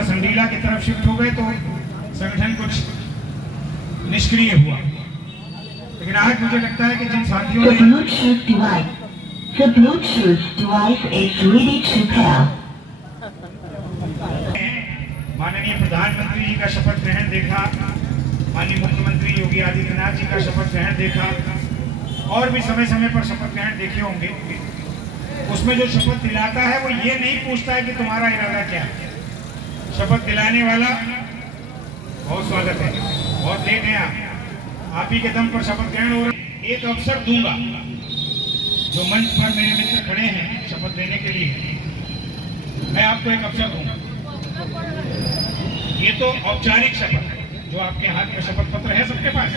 मित्र संडीला की तरफ शिफ्ट हो गए तो संगठन कुछ निष्क्रिय हुआ। लेकिन आज मुझे लगता है कि जिन साथियों ने The Bluetooth device is ready to pair. माननीय प्रधानमंत्री जी का शपथ ग्रहण देखा, माननीय मुख्यमंत्री योगी आदित्यनाथ जी का शपथ ग्रहण देखा, और भी समय समय पर शपथ ग्रहण देखे होंगे। उसमें जो शपथ दिलाता है वो ये नहीं पूछता है कि तुम्हारा इरादा क्या है। शपथ दिलाने वाला बहुत स्वागत है, बहुत लेट है आप ही के दम पर शपथ ग्रहण हो रहा है। एक अवसर दूंगा जो मंच पर मेरे मित्र खड़े हैं शपथ देने के लिए, मैं आपको एक अवसर दूंगा। ये तो औपचारिक शपथ है, जो आपके हाथ में शपथ पत्र है सबके पास।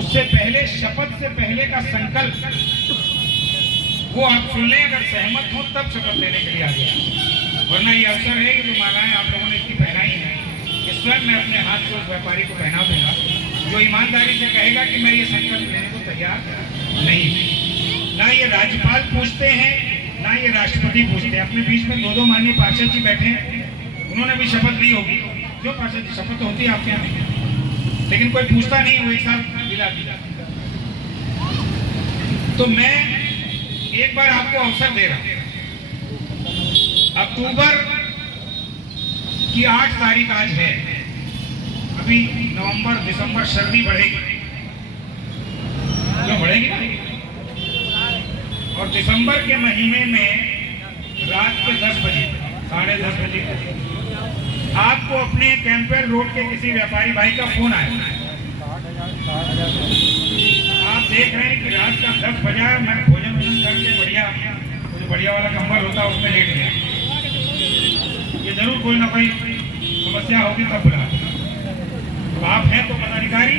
उससे पहले, शपथ से पहले का संकल्प वो आप सुन लें, अगर सहमत हो तब शपथ लेने के लिए आ गया। वरना ये अवसर है कि जो मालाएं आप लोगों ने इसकी पहनाई है, ये स्वयं मैं अपने हाथ से उस व्यापारी को पहना दूंगा जो ईमानदारी से कहेगा कि मैं ये संकल्प लेने को तैयार नहीं। ना ये राज्यपाल पूछते हैं, ना ये राष्ट्रपति पूछते हैं। अपने बीच में दो माननीय पार्षद जी बैठे हैं, उन्होंने भी शपथ ली होगी। क्यों पार्षद जी, शपथ होती है आपके यहाँ, लेकिन कोई पूछता नहीं, वो एक साथ दिला दिया। तो मैं एक बार आपको अवसर दे रहा हूं। अक्टूबर की 8 तारीख आज है। अभी नवंबर दिसंबर सर्दी बढ़ेगी, क्यों बढ़ेगी ना? और दिसंबर के महीने में रात के 10 बजे, 10:30 बजे आपको अपने कैंपेल रोड के किसी व्यापारी भाई का फोन आया। आप देख रहे हैं कि रात का 10 बजा, मैं भोजन करके बढ़िया वाला कंबल होता है उसमें लेट गया। ये जरूर कोई ना कोई समस्या होगी तब बुला। तो आप हैं तो पदाधिकारी,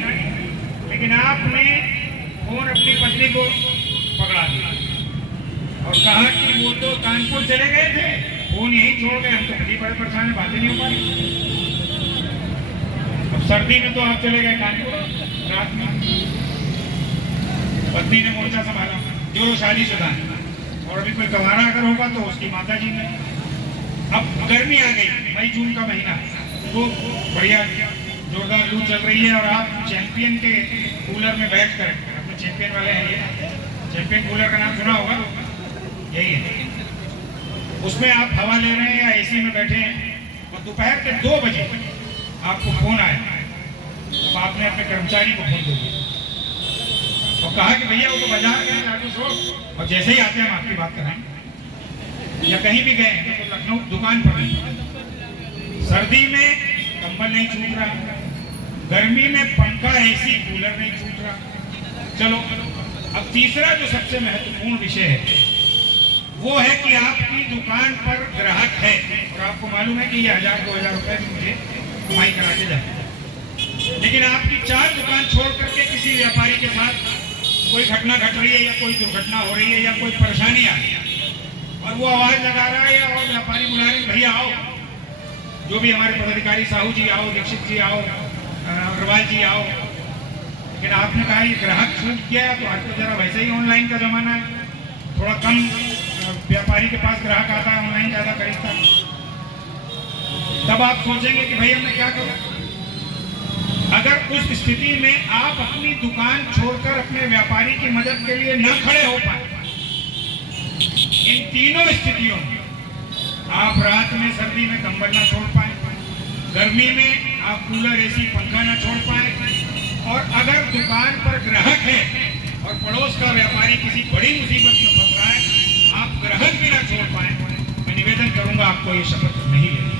लेकिन आपने फोन अपनी पत्नी को पकड़ा दिया और कहा कि वो तो कानपुर चले गए थे, फोन यहीं छोड़ गए, हम तो बड़ी बड़े परेशान है, बातें नहीं हो पाई। अब सर्दी में तो आप चले गए कानपुर रात में। पत्नी ने मोर्चा संभाला, जो शादीशुदा है, और अभी कोई गंवारा अगर होगा तो उसकी माता जी ने। अब गर्मी आ गई, मई जून का महीना, तो बढ़िया जोरदार लू चल रही है और आप चैंपियन के कूलर में बैठ कर, अपने चैंपियन वाले हैं, ये चैंपियन कूलर का नाम सुना होगा, यही है, उसमें आप हवा ले रहे हैं या एसी में बैठे हैं। और दोपहर के 2 बजे आपको फोन आया। अब आपने अपने कर्मचारी को फोन दिया और कहा कि भैया वो तो बाजार गए लाडू शॉप, और जैसे ही आते हैं हम आपकी बात कराएंगे। या कहीं भी गए तो लखनऊ दुकान पर नहीं, सर्दी में कंबल नहीं छूट रहा, गर्मी में पंखा एसी कूलर नहीं छूट रहा। चलो, अब तीसरा जो सबसे महत्वपूर्ण विषय है वो है कि आपकी दुकान पर ग्राहक है और आपको मालूम है कि ये 1000-2000 रुपए भी मुझे कमाई करा के जाए, लेकिन आपकी 4 दुकान छोड़ करके किसी व्यापारी के साथ कोई घटना घट रही है या कोई दुर्घटना हो रही है या कोई परेशानी आ रही है और वो आवाज लगा रहा है या और व्यापारी बुला रहे, भैया आओ, जो भी हमारे पदाधिकारी, साहू जी आओ, दीक्षित जी आओ, अग्रवाल जी आओ। लेकिन आपने कहा ये ग्राहक छूट गया है, तो आज तो जरा वैसे ही ऑनलाइन का जमाना है, थोड़ा कम व्यापारी के पास ग्राहक आता है, ऑनलाइन ज्यादा खरीदता है। तब आप सोचेंगे कि भैया मैं क्या करूं। अगर उस स्थिति में आप अपनी दुकान छोड़कर अपने व्यापारी की मदद के लिए न खड़े हो पाए, इन तीनों स्थितियों में आप रात में सर्दी में कंबल ना छोड़ पाए, गर्मी में आप कूलर एसी पंखा ना छोड़ पाए, और अगर दुकान पर ग्राहक है और पड़ोस का व्यापारी किसी बड़ी मुसीबत में फंस रहा है, आप ग्राहक भी ना छोड़ पाए, मैं निवेदन करूंगा आपको ये शपथ नहीं लेनी।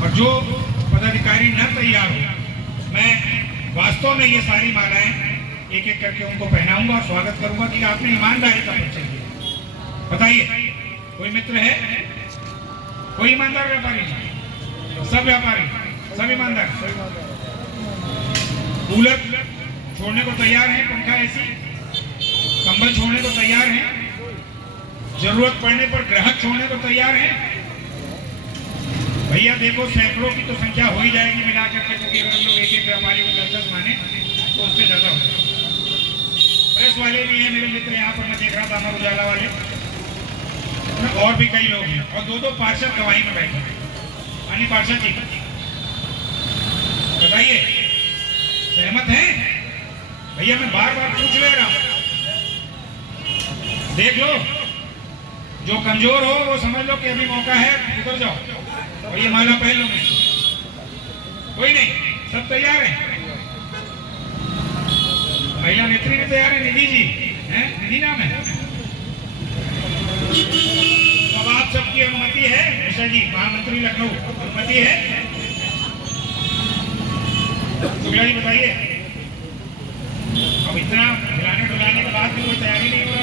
और जो पदाधिकारी न तैयार हो, मैं वास्तव में ये सारी मालाएं एक एक करके उनको पहनाऊंगा और स्वागत करूंगा कि आपने ईमानदारी का परिचय दिया। बताइए, कोई मित्र है? कोई ईमानदार व्यापारी नहीं? सब व्यापारी, सब ईमानदार। कूलर छोड़ने को तैयार हैं, पंखा एसी कंबल छोड़ने को तैयार हैं, जरूरत पड़ने पर ग्राहक छोड़ने को तैयार हैं। भैया देखो, सैकड़ों की तो संख्या हो ही जाएगी मिला करके, क्योंकि अगर हम लोग एक व्यापारी को 10-10 माने तो उससे ज्यादा हो जाएगा। प्रेस वाले भी हैं मेरे मित्र, यहाँ पर मैं देख रहा था, अमर उजाला वाले, और भी कई लोग हैं, और 2-2 पार्षद गवाही में बैठे हैं। माननीय पार्षद जी, बताइए सहमत हैं? भैया मैं बार बार पूछ ले रहा हूं, देख लो, जो कमजोर हो वो समझ लो कि अभी मौका है, उतर जाओ और ये माला पहन लो मुझसे। कोई नहीं, सब तैयार हैं। महिला नेत्री भी तैयार है, निधि जी हैं, निधि नाम है। अब आप सबकी अनुमति है, मिश्रा जी महामंत्री लखनऊ, अनुमति है? शुक्ला जी बताइए, अब इतना हिलाने डुलाने के बाद भी कोई तैयारी नहीं हो